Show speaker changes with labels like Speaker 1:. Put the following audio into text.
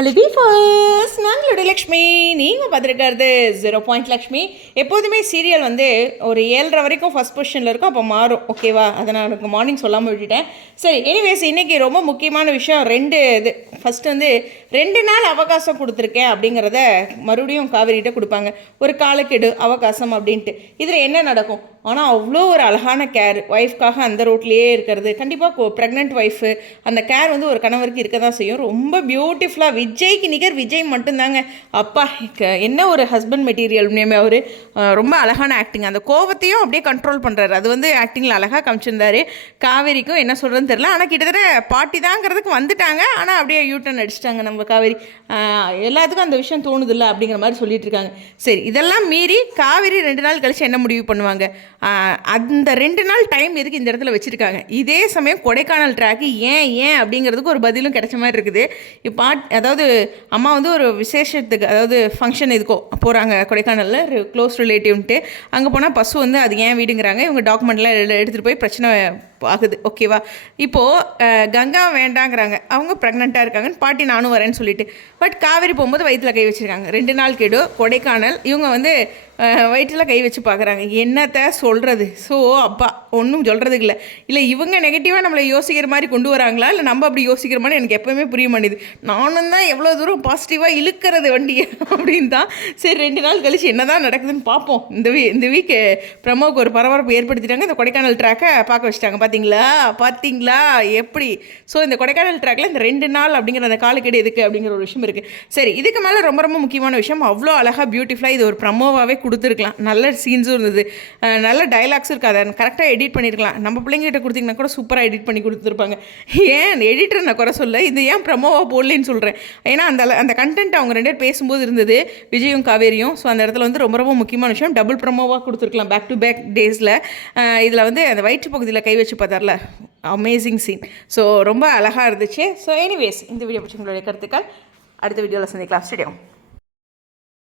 Speaker 1: Hello பீஃபர்ஸ் நாங்களுடைய Lakshmi. நீங்கள் பார்த்துருக்கிறது zero point Lakshmi. எப்போதுமே serial வந்து ஒரு ஏழரை வரைக்கும் ஃபஸ்ட் பொசிஷனில் இருக்கும் அப்போ மாறும். ஓகேவா அதை நான் எனக்கு மார்னிங் சொல்லாமல் விட்டுட்டேன். சரி எனிவேஸ் இன்றைக்கி ரொம்ப முக்கியமான விஷயம் ரெண்டு இது. ஃபஸ்ட்டு வந்து ரெண்டு நாள் அவகாசம் கொடுத்துருக்கேன் அப்படிங்கிறத மறுபடியும் காவேரிகிட்ட கொடுப்பாங்க. ஒரு காலக்கெடு அவகாசம் அப்படின்ட்டு. இதில் என்ன நடக்கும்? ஆனால் அவ்வளோ ஒரு அழகான கேர் ஒய்ஃப்காக அந்த ரோட்லேயே இருக்கிறது. கண்டிப்பாக ப்ரெக்னென்ட் ஒய்ஃபு அந்த கேர் வந்து ஒரு கணவருக்கு இருக்க தான் செய்யும். ரொம்ப பியூட்டிஃபுல்லாக விஜய்க்கு நிகர் விஜய் மட்டும்தாங்க. அப்பா க- என்ன ஒரு ஹஸ்பண்ட் மெட்டீரியல் அவர் ரொம்ப அழகான ஆக்டிங் அந்த கோவத்தையும் அப்படியே கண்ட்ரோல் பண்ணுறாரு அது வந்து ஆக்டிங்கில் அழகாக காமிச்சிருந்தாரு. காவேரிக்கும் என்ன சொல்கிறதுன்னு தெரியல. ஆனால் கிட்டத்தட்ட பாட்டி தாங்கிறதுக்கு வந்துட்டாங்க. ஆனால் அப்படியே யூட்டன் அடிச்சிட்டாங்க நம்ம காவேரி. எல்லாத்துக்கும் அந்த விஷயம் தோணுதில்ல அப்படிங்கிற மாதிரி சொல்லிட்டு இருக்காங்க. சரி இதெல்லாம் மீறி காவேரி ரெண்டு நாள் கழிச்சு என்ன முடிவு பண்ணுவாங்க? அந்த ரெண்டு நாள் டைம் எதுக்கு இந்த இடத்துல வச்சுருக்காங்க? இதே சமயம் கொடைக்கானல் ட்ராக்கு ஏன் ஏன் அப்படிங்கிறதுக்கு ஒரு பதிலும் கிடைச்ச மாதிரி இருக்குது. இப்போ அதாவது அம்மா வந்து ஒரு விசேஷத்துக்கு அதாவது ஃபங்க்ஷன் இதுக்கோ போகிறாங்க கொடைக்கானலில் க்ளோஸ் ரிலேட்டிவ்ன்ட்டு அங்கே போனால் பசு வந்து அது ஏன் வீடுங்கிறாங்க. இவங்க டாக்குமெண்ட்லாம் எடுத்துகிட்டு போய் பிரச்சனை ஆகுது. ஓகேவா இப்போது கங்கா வேண்டாங்கிறாங்க. அவங்க ப்ரெக்னெண்ட்டாக இருக்காங்கன்னு பாட்டி நானும் வரேன்னு சொல்லிட்டு. பட் காவேரி போகும்போது வயிற்றில் கை வச்சுருக்காங்க. ரெண்டு நாள் கெடு கொடைக்கானல். இவங்க வந்து வயிற்றில் கை வச்சு பார்க்குறாங்க என்னத்த சொல்கிறது ஸோ அப்பா. ஒன்றும் சொல்கிறதுக்கு இல்லை இல்லை இவங்க நெகட்டிவாக நம்மளை யோசிக்கிற மாதிரி கொண்டு வராங்களா? இல்லை நம்ம அப்படி யோசிக்கிற மாதிரி எனக்கு எப்போவுமே புரிய மாட்டேது நானும் தான் எவ்வளோ தூரம் பாசிட்டிவாக இழுக்கிறது வண்டியை அப்படின்னு தான். சரி ரெண்டு நாள் கழிச்சு என்ன தான் நடக்குதுன்னு பார்ப்போம். இந்த வீ இந்த வீக் பிரமோக்கு ஒரு பரபரப்பு ஏற்படுத்திட்டாங்க. இந்த கொடைக்கானல் ட்ராக்கை பார்க்க வச்சுட்டாங்க. பார்த்தீங்களா பார்த்தீங்களா எப்படி? ஸோ இந்த கொடைக்கானல் ட்ராக்ல இந்த ரெண்டு நாள் அப்படிங்கிற அந்த காலக்கெடு எதுக்கு அப்படிங்கிற ஒரு விஷயம் இருக்குது சரி இதுக்கு மேலே ரொம்ப ரொம்ப முக்கியமான விஷயம் அவ்வளோ அழகாக பியூட்டிஃபுல்லாக இது ஒரு ப்ரமோவாகவே கொடுத்துருக்கலாம். நல்ல சீன்ஸும் இருந்தது. நல்ல டைலாக்ஸும் இருக்காது கரெக்டாக எடிட் பண்ணியிருக்கலாம் நம்ம பிள்ளைங்கிட்ட கொடுத்தீங்கன்னா கூட சூப்பராக எடிட் பண்ணி கொடுத்துருப்பாங்க. ஏன்? எடிட்டர் நான் குறை சொல்ல இது ஏன் ப்ரமோவாக போடலன்னு சொல்கிறேன் ஏன்னா அந்த அந்த கண்டென்ட் அவங்க ரெண்டு பேர் பேசும்போது இருந்தது விஜயும் காவேரியும். ஸோ அந்த இடத்துல வந்து ரொம்ப ரொம்ப முக்கியமான விஷயம் டபுள் ப்ரமோவாக கொடுத்துருக்கலாம் பேக் டு பேக் டேஸில் இதில் வந்து அந்த வயிற்று பகுதியில் கை வச்சு பார்த்தார்ல அமேசிங் சீன் ஸோ ரொம்ப அழகாக இருந்துச்சு. ஸோ எனிவேஸ் இந்த வீடியோ பற்றி உங்களுடைய கருத்துக்கள். அடுத்த வீடியோவில் சந்திக்கலாம். ஸ்டேடியம்